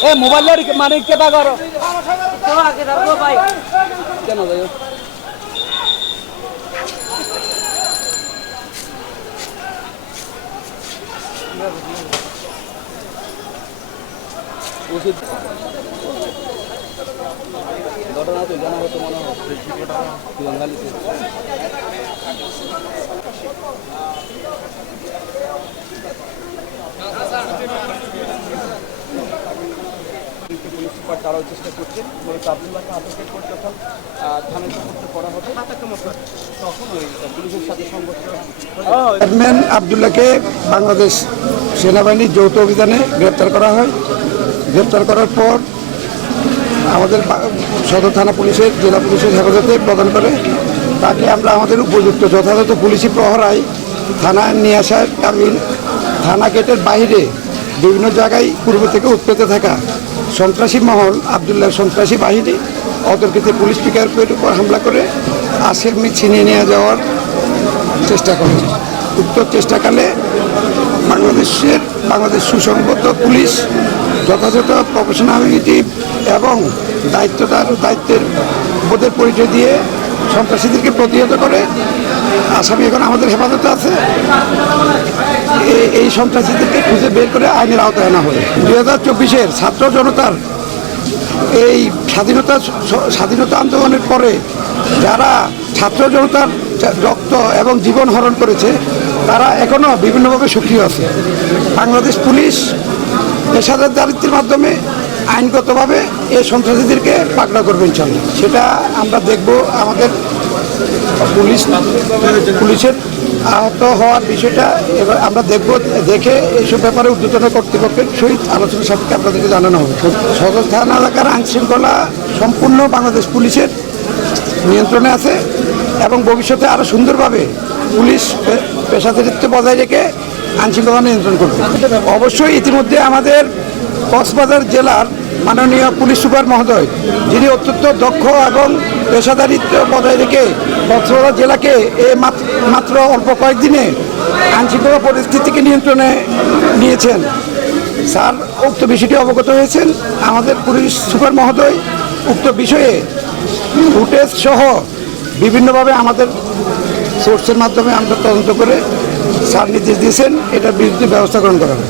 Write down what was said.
এ মোবাইলের মানে কেটা করো কেন যাই ওষুধ ঘটনা তো জানা হতো মনে হয় বাঙালিতে তারাও চেষ্টা করছেন মূলত আবদুল্লাহকে আটকের পর যখন থানায় করা তখন ওই পুলিশের সাথে সংঘর্ষ আবদুল্লাহকে বাংলাদেশ সেনাবাহিনীর যৌথ অভিযানে গ্রেপ্তার করা হয়। গ্রেপ্তার করার পর আমাদের সদর থানা পুলিশের, জেলা পুলিশের হেফাজতে প্রদান করে। তাকে আমরা আমাদের উপযুক্ত যথাযথ পুলিশি প্রহরায় থানায় নিয়ে আসার কাবিল থানা গেটের বাইরে বিভিন্ন জায়গায় পূর্ব থেকে উৎপেতে থাকা সন্ত্রাসী মহল, আবদুল্লাহ সন্ত্রাসী বাহিনী, অতর্কিত পুলিশ পিকারের উপর হামলা করে আসামি ছিনিয়ে নিয়ে যাওয়ার চেষ্টা করে। উক্ত চেষ্টাকালে বাংলাদেশের বাংলাদেশ সুসংবদ্ধ পুলিশ যথাযথ প্রফেশনালিটি এবং দায়িত্বদার দায়িত্বের বোধের পরিচয় দিয়ে সন্ত্রাসীদেরকে প্রতিহত করে, আসামি এখন আমাদের হেফাজতে আছে। এই সন্ত্রাসীদেরকে খুঁজে বের করে আইনের আওতায় আনা হবে। দুই হাজার চব্বিশের ছাত্র জনতার এই স্বাধীনতা স্বাধীনতা আন্দোলনের পরে যারা ছাত্র জনতার রক্ত এবং জীবন হরণ করেছে, তারা এখনও বিভিন্নভাবে সক্রিয় আছে। বাংলাদেশ পুলিশ পেশাদার দারিদ্রের মাধ্যমে আইনগতভাবে এই সন্ত্রাসীদেরকে পাকড়া করবে ইনশাল্লাহ সেটা আমরা দেখব আমাদের পুলিশ, পুলিশের আহত হওয়ার বিষয়টা এবার আমরা দেখব, দেখে এইসব ব্যাপারে ঊর্ধ্বতন কর্তৃপক্ষের সহিত আলোচনা সাপেক্ষে আপনাদেরকে জানানো হবে। সদর থানা এলাকার আইনশৃঙ্খলা সম্পূর্ণ বাংলাদেশ পুলিশের নিয়ন্ত্রণে আছে এবং ভবিষ্যতে আরও সুন্দরভাবে পুলিশ পেশাদারিত্ব বজায় রেখে আইন শৃঙ্খলা নিয়ন্ত্রণ করবে। অবশ্যই ইতিমধ্যে আমাদের কক্সবাজার জেলার মাননীয় পুলিশ সুপার মহোদয়, যিনি অত্যন্ত দক্ষ এবং পেশাদারিত্ব বজায় রেখে কক্সবাজার জেলাকে এ মাত- মাত্র অল্প কয়েকদিনে আইনশৃঙ্খলা পরিস্থিতিকে নিয়ন্ত্রণে নিয়েছেন। স্যার, উক্ত বিষয়টি অবগত হয়েছেন। আমাদের পুলিশ সুপার মহোদয় উক্ত বিষয়ে ফুটেজ সহ বিভিন্নভাবে আমাদের সোর্সের মাধ্যমে আমরা তদন্ত করে স্যার নির্দেশ দিয়েছেন এটা বিরুদ্ধে ব্যবস্থা গ্রহণ করা হবে।